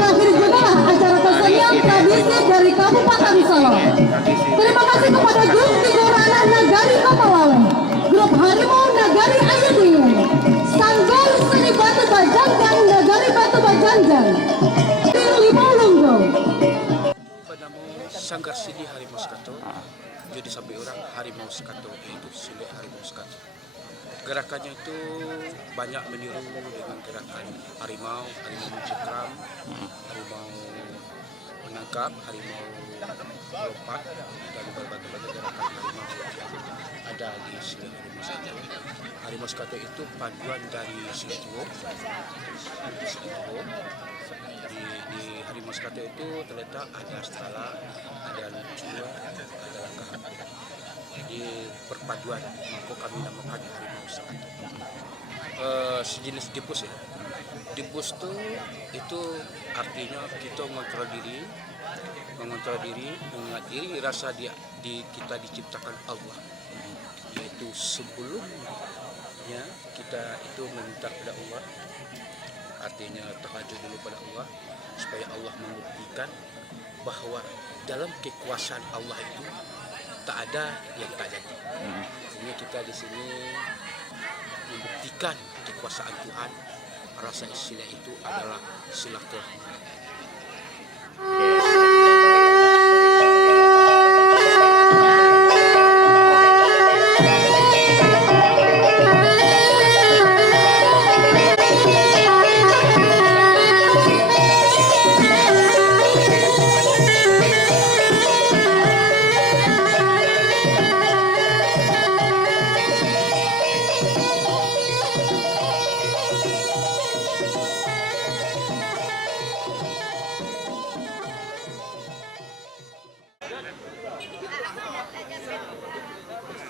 berakhir juga acara kesenian tradisi dari Kabupaten Solo. Terima kasih kepada grup Tigorana Nagari Kamalawe, grup Harimau Nagari Ayudin, Sanggol Seni Batu Bajangan Nagari Batu Bajangan, tim Limau Lunggo. Namo Sanggar Sini Harimau Sekato, jadi sampai orang Harimau Sekato itu Sini Harimau Sekato. Gerakannya itu banyak meniru dengan gerakan harimau, harimau mencekram, harimau menangkap, harimau melompat, dan berbagai gerakan harimau yang ada di Sini Harimau Sekato. Harimau Sekato itu paduan dari Sintuo. Di Harimau Sekato itu terletak ada Astrala, ada Lucua, ada Langkah. Jadi perpaduan, maka kami namakan Harimau Sekato. Sejenis dipus ya. Dipus itu artinya kita mengontrol diri, mengingat diri rasa kita diciptakan Allah. Yaitu sebelumnya kita itu meminta kepada Allah, artinya tahajud dulu pada Allah supaya Allah membuktikan bahwa dalam kekuasaan Allah itu tak ada yang tak jadi. Jadi kita di sini membuktikan kekuasaan Tuhan. Rasa istilah itu adalah silaturahmi.